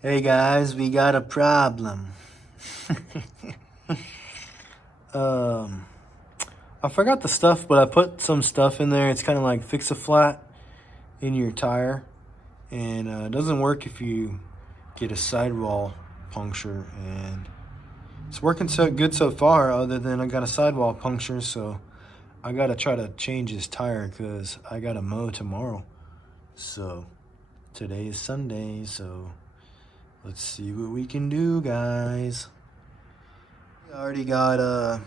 Hey guys, we got a problem. um, I forgot the stuff, but I put some stuff in there. It's kind of like fix-a-flat in your tire, and it doesn't work if you get a sidewall puncture. And it's working so good so far, other than I got a sidewall puncture, so I gotta try to change this tire because I gotta mow tomorrow. So today is Sunday, so let's see what we can do, guys. I already got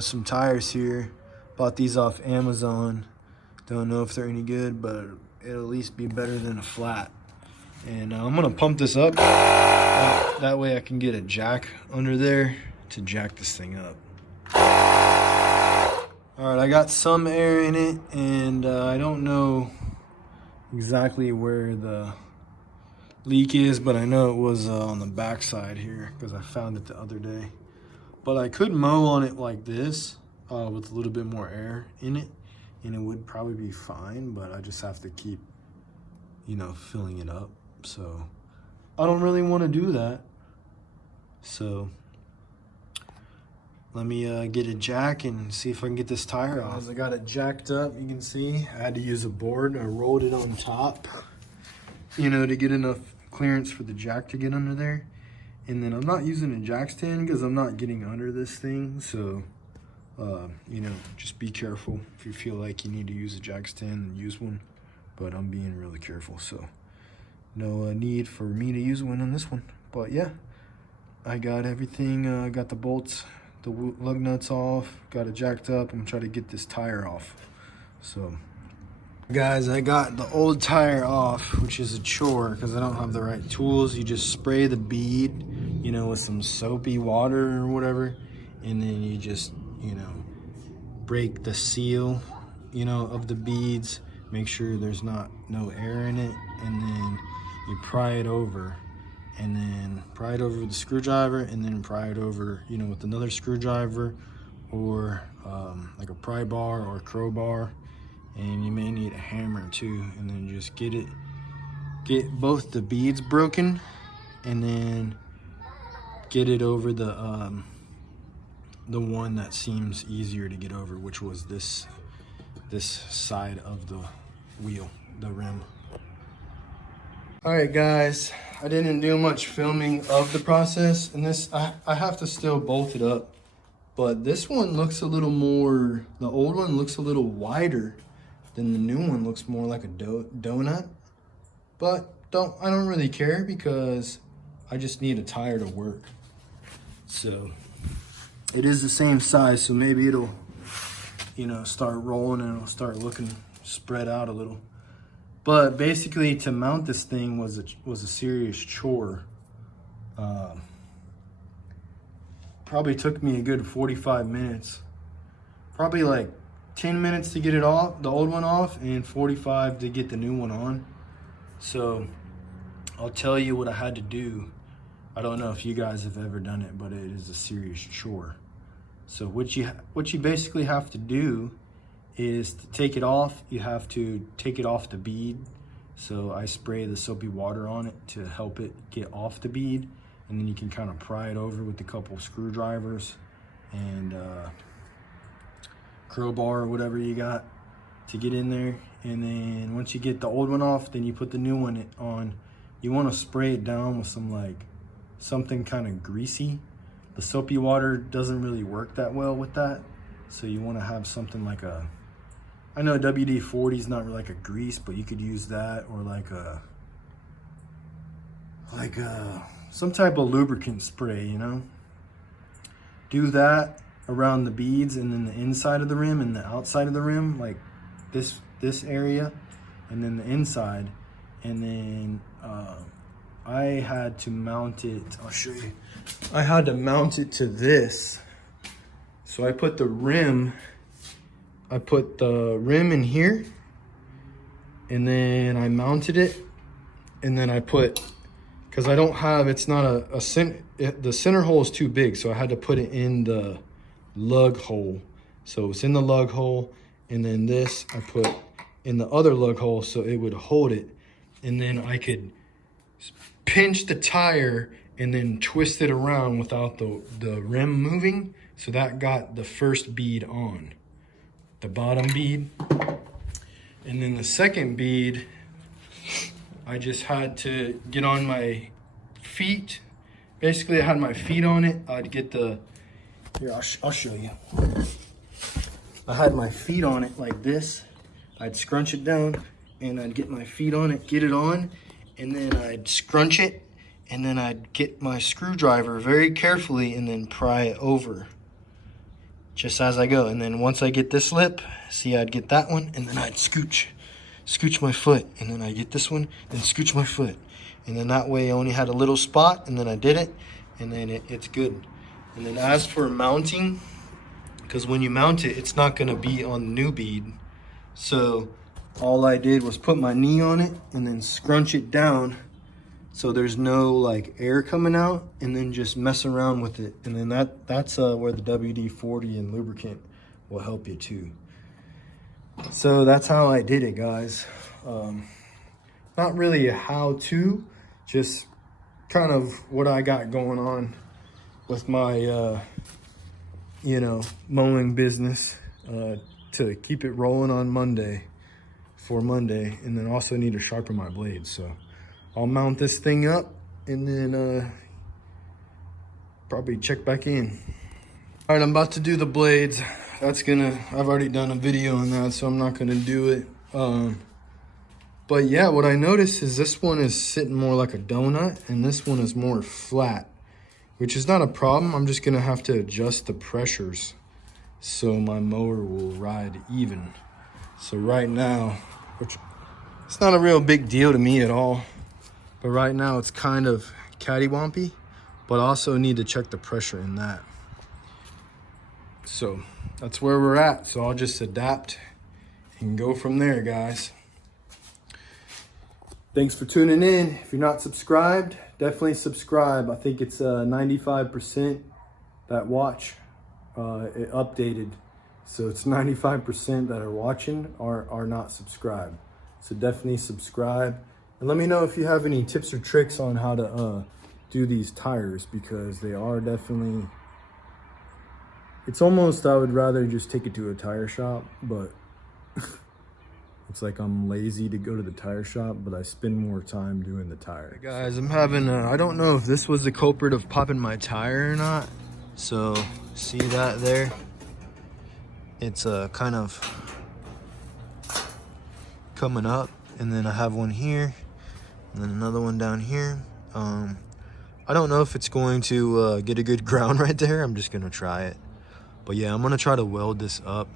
some tires here. Bought these off Amazon. Don't know if they're any good, but it'll at least be better than a flat. And I'm gonna pump this up. That way I can get a jack under there to jack this thing up. All right, I got some air in it, and I don't know exactly where the leak is, but I know it was on the back side here because I found it the other day. But I could mow on it like this with a little bit more air in it, and it would probably be fine, but I just have to keep, filling it up. So I don't really want to do that. So let me get a jack and see if I can get this tire off. I got it jacked up, you can see. I had to use a board. I rolled it on top, to get enough clearance for the jack to get under there. And then I'm not using a jack stand because I'm not getting under this thing. So, just be careful. If you feel like you need to use a jack stand, then use one. But I'm being really careful, so no need for me to use one on this one. But yeah, I got everything. Got the bolts, the lug nuts off, got it jacked up. I'm gonna try to get this tire off. So guys, I got the old tire off, which is a chore because I don't have the right tools. You just spray the bead, with some soapy water or whatever, and then you just, break the seal, of the beads. Make sure there's no air in it, and then you pry it over, and then pry it over with a screwdriver, and then pry it over, with another screwdriver, or like a pry bar or a crowbar. And you may need a hammer too, and then just get both the beads broken, and then get it over the one that seems easier to get over, which was this side of the wheel, the rim. All right, guys, I didn't do much filming of the process, and this I have to still bolt it up, but this one looks a little more. The old one looks a little wider. Then the new one looks more like a donut. But I don't really care because I just need a tire to work. So it is the same size, so maybe it'll, start rolling and it'll start looking spread out a little. But basically, to mount this thing was a serious chore. Probably took me a good 45 minutes. Probably like 10 minutes to get it off, the old one off, and 45 to get the new one on. So I'll tell you what I had to do. I don't know if you guys have ever done it, but it is a serious chore. So what you basically have to do is to take it off. You have to take it off the bead. So I spray the soapy water on it to help it get off the bead, and then you can kind of pry it over with a couple screwdrivers and crowbar or whatever you got to get in there. And then once you get the old one off, then you put the new one on. You want to spray it down with something kind of greasy. The soapy water doesn't really work that well with that, so you want to have something like I know WD-40 is not like a grease, but you could use that, or like some type of lubricant spray, Do that around the beads, and then the inside of the rim and the outside of the rim, like this area, and then the inside. And then I had to mount it. I'll show you. I had to mount it to this. So I put the rim in here, and then I mounted it, and then I put, because I don't have, it's not the center hole is too big, so I had to put it in the lug hole. So it's in the lug hole, and then this I put in the other lug hole so it would hold it, and then I could pinch the tire and then twist it around without the rim moving. So that got the first bead on, the bottom bead. And then the second bead, I just had to get on my feet. Basically, I had my feet on it. I'd get the, here, I'll show you. I had my feet on it like this. I'd scrunch it down and I'd get my feet on it, get it on, and then I'd scrunch it, and then I'd get my screwdriver very carefully and then pry it over just as I go. And then once I get this lip, see, I'd get that one, and then I'd scooch my foot, and then I get this one, then scooch my foot. And then that way I only had a little spot, and then I did it, and then it's good. And then as for mounting, because when you mount it, it's not gonna be on the new bead. So all I did was put my knee on it and then scrunch it down so there's no like air coming out, and then just mess around with it. And then that's where the WD-40 and lubricant will help you too. So that's how I did it, guys. Not really a how-to, just kind of what I got going on with my, you know, mowing business to keep it rolling on Monday, for Monday, and then also need to sharpen my blades. So I'll mount this thing up and then probably check back in. All right, I'm about to do the blades. I've already done a video on that, so I'm not gonna do it. But yeah, what I noticed is this one is sitting more like a donut and this one is more flat, which is not a problem. I'm just gonna have to adjust the pressures so my mower will ride even. So right now, which it's not a real big deal to me at all, but right now it's kind of cattywampy, but I also need to check the pressure in that. So that's where we're at. So I'll just adapt and go from there, guys. Thanks for tuning in. If you're not subscribed, definitely subscribe. I think it's 95% that watch it updated. So it's 95% that are watching are not subscribed. So definitely subscribe. And let me know if you have any tips or tricks on how to do these tires, because they are definitely, it's almost, I would rather just take it to a tire shop, but it's like I'm lazy to go to the tire shop, but I spend more time doing the tire. Hey guys, I'm having I don't know if this was the culprit of popping my tire or not. So see that there? It's kind of coming up, and then I have one here, and then another one down here. I don't know if it's going to get a good ground right there. I'm just gonna try it. But yeah, I'm gonna try to weld this up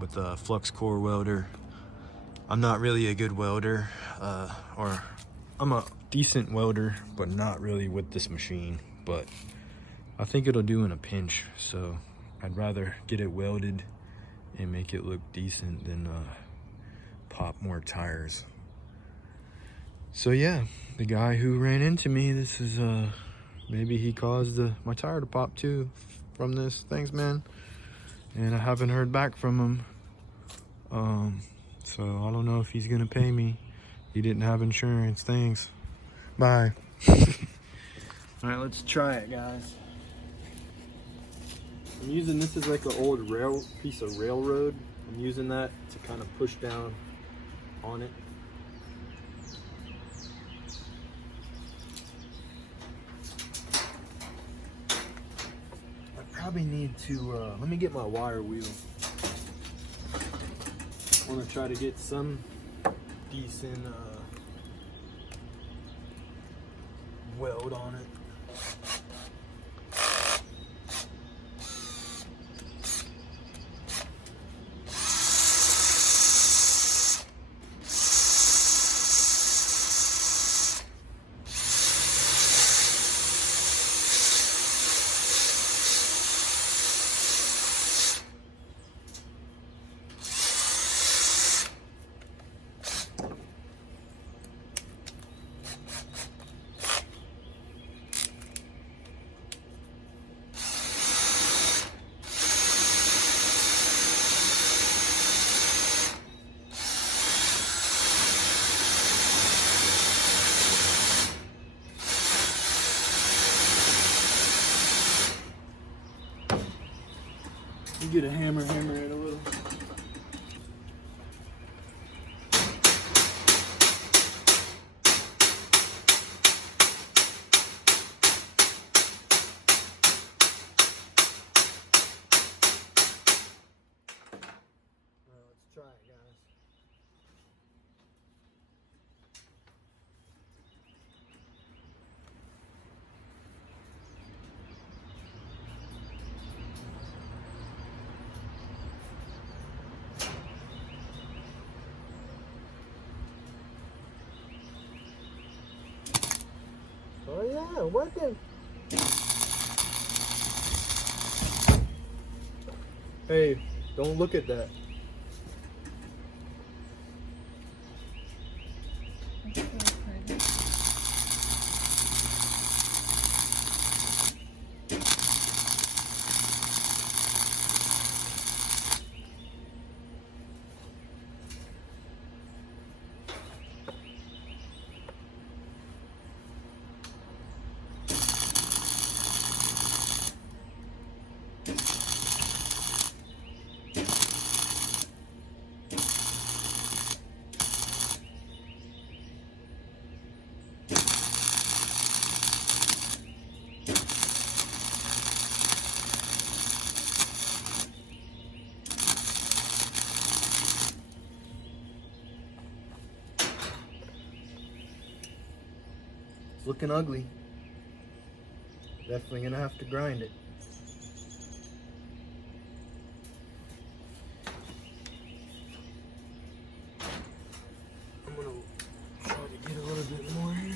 with a flux core welder. I'm not really a good welder, or I'm a decent welder, but not really with this machine. But I think it'll do in a pinch, so I'd rather get it welded and make it look decent than pop more tires. So yeah, the guy who ran into me, this is maybe he caused my tire to pop too from this. Thanks, man. And I haven't heard back from him. So I don't know if he's gonna pay me. He didn't have insurance. Thanks. Bye. All right, let's try it, guys. I'm using this as like an old piece of railroad. I'm using that to kind of push down on it. I probably need to, let me get my wire wheel. I want to try to get some decent weld on it. Get a hammer it a little. Let's try it, guys. Oh yeah, working. Hey, don't look at that. Looking ugly. Definitely gonna have to grind it. I'm gonna try to get a little bit more here.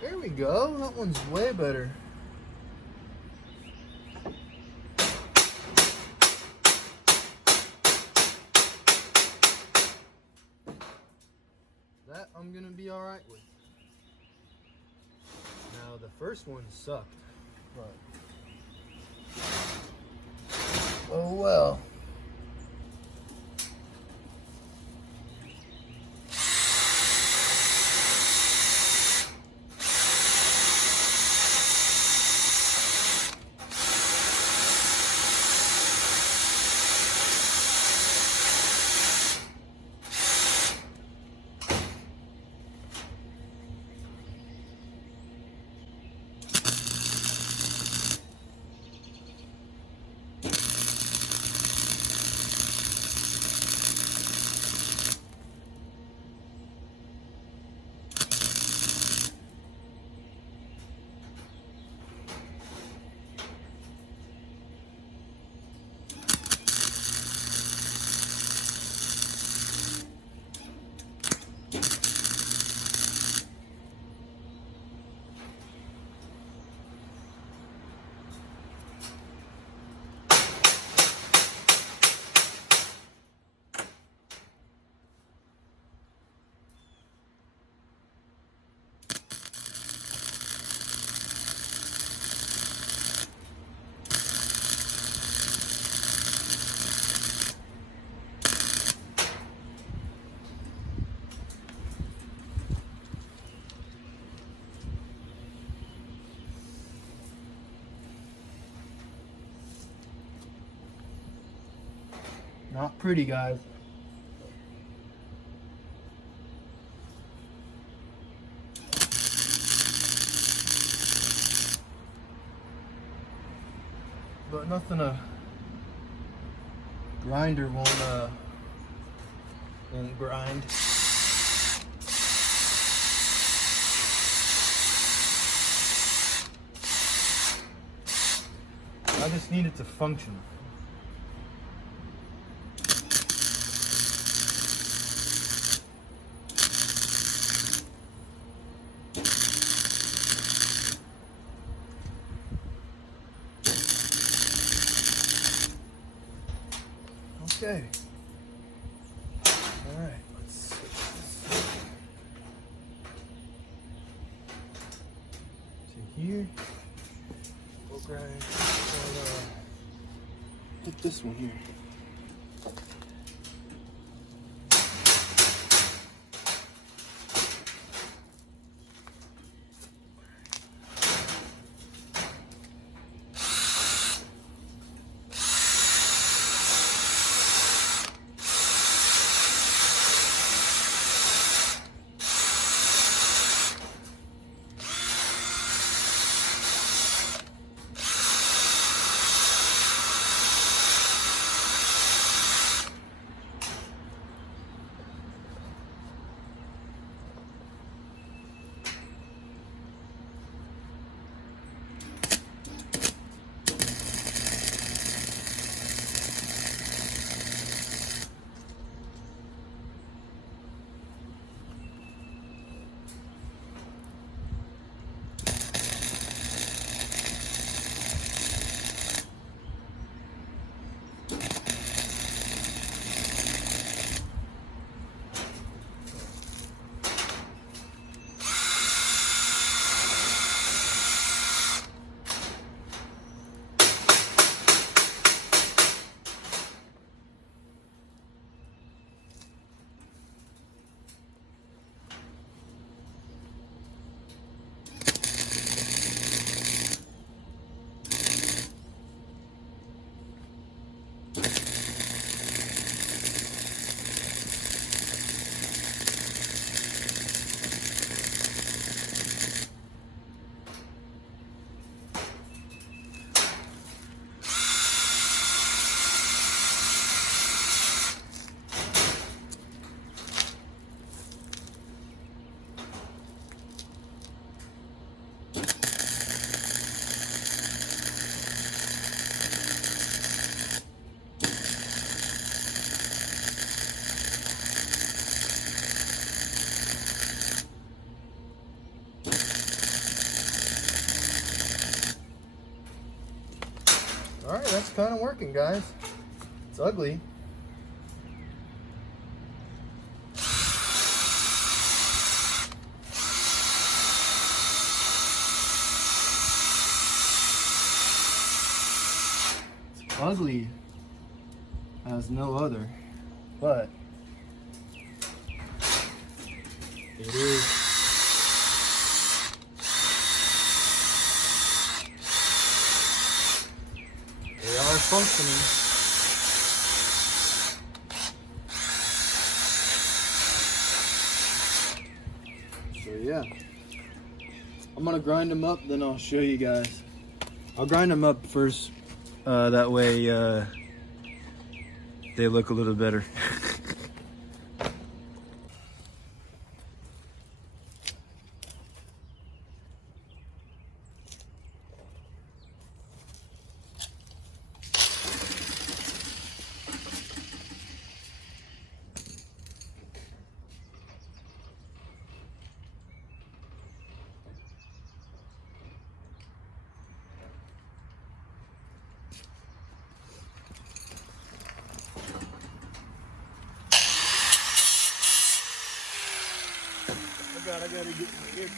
There we go. That one's way better. That I'm gonna be all right with. Now the first one sucked, but oh well. Not pretty, guys. But nothing a grinder won't grind. I just need it to function. Okay. All right, let's set this to here. We'll hit this one here. All right, that's kind of working, guys. It's ugly. It's ugly as no other, but it is. Functioning. So yeah, I'm gonna grind them up, then I'll show you guys. I'll grind them up first, that way they look a little better. I gotta get my ear.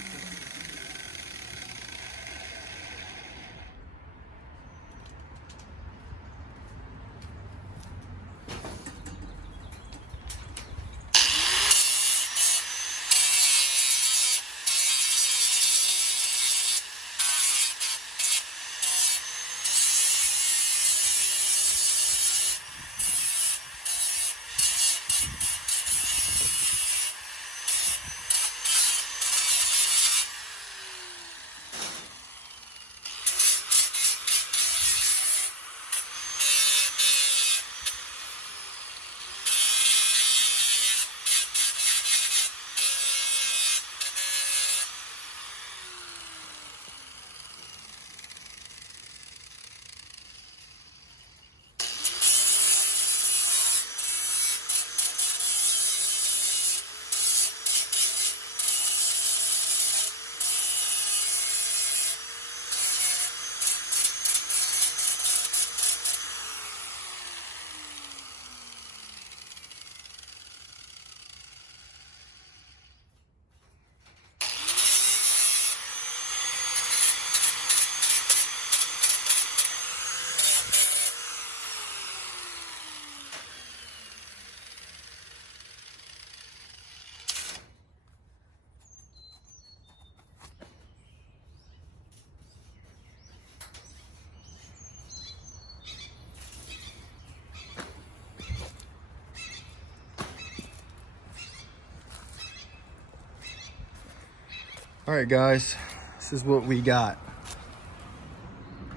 All right, guys, this is what we got.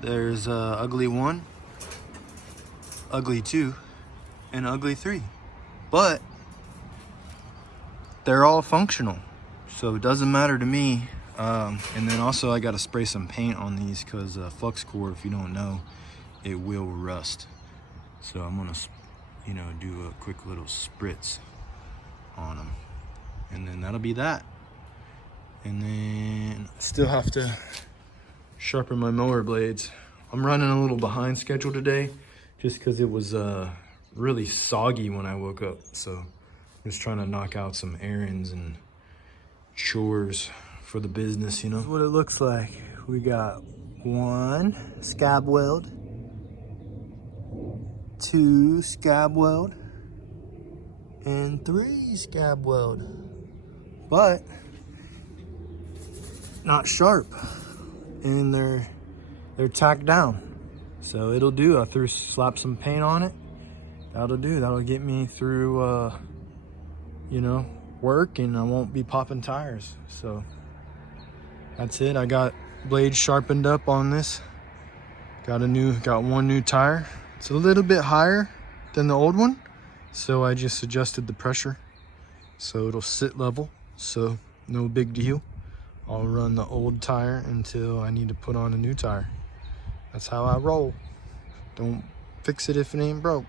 There's ugly 1, ugly 2, and ugly 3. But they're all functional, so it doesn't matter to me. And then also I got to spray some paint on these because flux core, if you don't know, it will rust. So I'm gonna, you know, do a quick little spritz on them, and then that'll be that. And then I still have to sharpen my mower blades. I'm running a little behind schedule today just because it was really soggy when I woke up. So I'm just trying to knock out some errands and chores for the business, you know. What it looks like. We got 1 scab weld, 2 scab weld, and 3 scab weld. But not sharp, and they're tacked down, so it'll do. I slap some paint on it. That'll do. That'll get me through you know, work, and I won't be popping tires. So that's it. I got blades sharpened up on this. Got 1 new tire. It's a little bit higher than the old one, so I just adjusted the pressure so it'll sit level, so no big deal. I'll run the old tire until I need to put on a new tire. That's how I roll. Don't fix it if it ain't broke.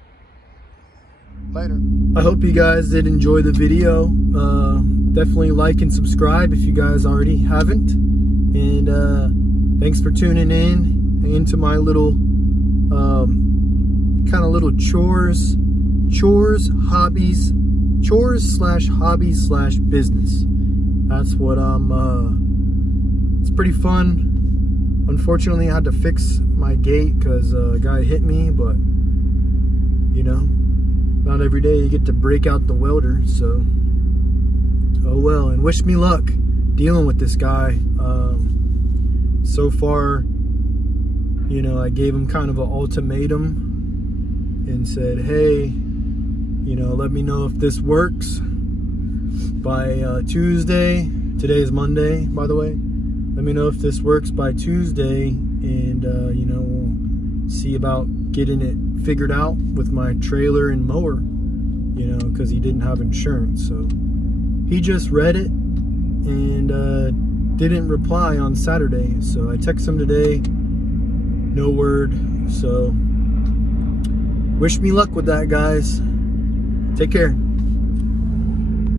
Later. I hope you guys did enjoy the video. Definitely like and subscribe if you guys already haven't. And thanks for tuning into my little kind of little chores hobbies / business. That's what it's pretty fun. Unfortunately, I had to fix my gate because a guy hit me, but you know, not every day you get to break out the welder, so oh well. And wish me luck dealing with this guy. So far, you know, I gave him kind of an ultimatum and said, hey, you know, let me know if this works by Tuesday. Today is Monday, by the way. Let me know if this works by Tuesday, and you know, we'll see about getting it figured out with my trailer and mower, you know, because he didn't have insurance. So he just read it and didn't reply on Saturday. So I texted him today, no word. So wish me luck with that, guys. Take care.